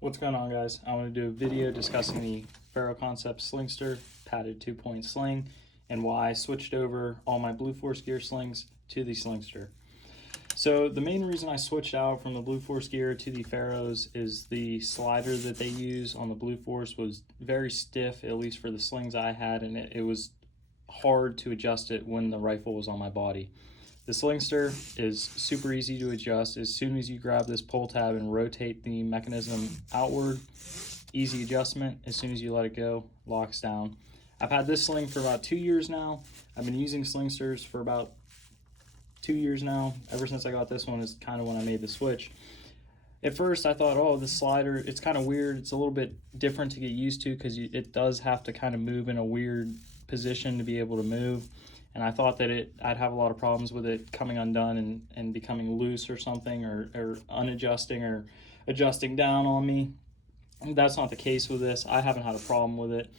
What's going on, guys? I want to do a video discussing the Ferro Concept Slingster padded 2-point sling and why I switched over all my Blue Force gear slings to the Slingster. So the main reason I switched out from the Blue Force gear to the Ferros is the slider that they use on the Blue Force was very stiff, at least for the slings I had, and it was hard to adjust it when the rifle was on my body. The Slingster is super easy to adjust. As soon as you grab this pull tab and rotate the mechanism outward, easy adjustment. As soon as you let it go, locks down. I've had this sling for about 2 years now. I've been using Slingsters for about 2 years now. Ever since I got this one is kind of when I made the switch. At first I thought, oh, this slider, it's kind of weird. It's a little bit different to get used to because it does have to kind of move in a weird position to be able to move. And I thought that I'd have a lot of problems with it coming undone and becoming loose or something, or unadjusting or adjusting down on me. That's not the case with this. I haven't had a problem with it.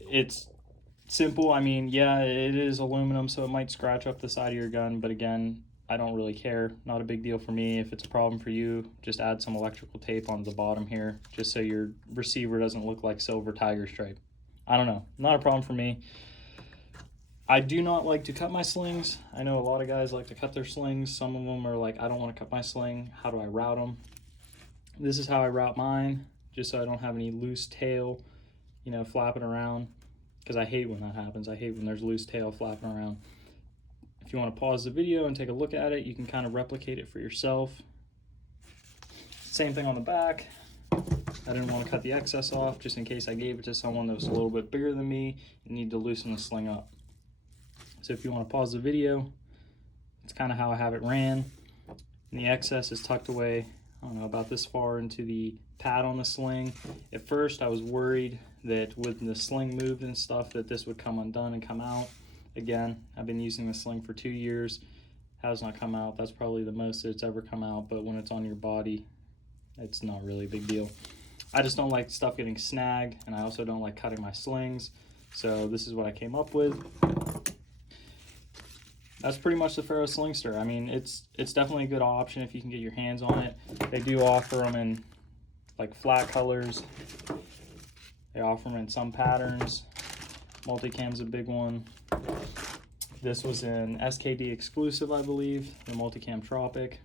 It's simple. I mean, yeah, it is aluminum, so it might scratch up the side of your gun, but again, I don't really care. Not a big deal for me. If it's a problem for you, just add some electrical tape on the bottom here, just so your receiver doesn't look like silver tiger stripe. I don't know. Not a problem for me. I do not like to cut my slings. I know a lot of guys like to cut their slings. Some of them are like, I don't want to cut my sling. How do I route them? This is how I route mine, just so I don't have any loose tail, you know, flapping around, because I hate when that happens. I hate when there's loose tail flapping around. If you want to pause the video and take a look at it, you can kind of replicate it for yourself. Same thing on the back. I didn't want to cut the excess off just in case I gave it to someone that was a little bit bigger than me and need to loosen the sling up. So if you want to pause the video, it's kind of how I have it ran. And the excess is tucked away, I don't know, about this far into the pad on the sling. At first I was worried that with the sling moved and stuff that this would come undone and come out. Again, I've been using the sling for 2 years, has not come out. That's probably the most it's ever come out, but when it's on your body, it's not really a big deal. I just don't like stuff getting snagged, and I also don't like cutting my slings. So this is what I came up with. That's pretty much the Ferro Slingster. I mean, it's definitely a good option if you can get your hands on it. They do offer them in like flat colors. They offer them in some patterns. Multicam's a big one. This was an SKD exclusive, I believe, the Multicam Tropic.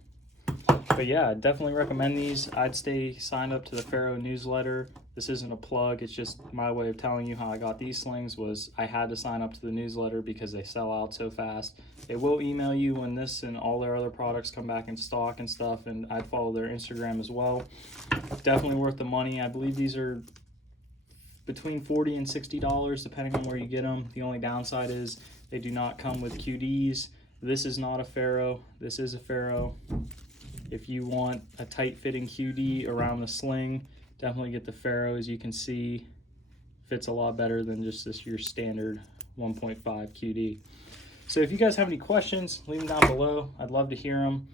But yeah, I definitely recommend these. I'd stay signed up to the Ferro newsletter. This isn't a plug, it's just my way of telling you how I got these slings was I had to sign up to the newsletter because they sell out so fast. They will email you when this and all their other products come back in stock and stuff, and I'd follow their Instagram as well. Definitely worth the money. I believe these are between $40 and $60 depending on where you get them. The only downside is they do not come with QDs. This is not a Ferro, this is a Ferro. If you want a tight fitting QD around the sling, definitely get the Ferro. As you can see, fits a lot better than just your standard 1.5 QD. So if you guys have any questions, leave them down below. I'd love to hear them.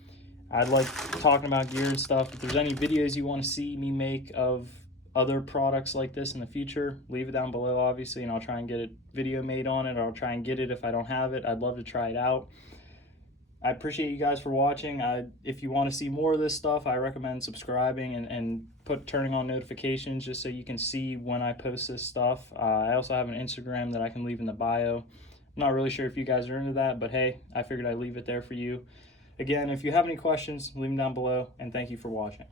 I'd like talking about gear and stuff. If there's any videos you want to see me make of other products like this in the future, leave it down below, obviously, and I'll try and get a video made on it, or I'll try and get it if I don't have it. I'd love to try it out. I appreciate you guys for watching. If you want to see more of this stuff, I recommend subscribing and turning on notifications just so you can see when I post this stuff. I also have an Instagram that I can leave in the bio. I'm not really sure if you guys are into that, but hey, I figured I'd leave it there for you. Again, if you have any questions, leave them down below, and thank you for watching.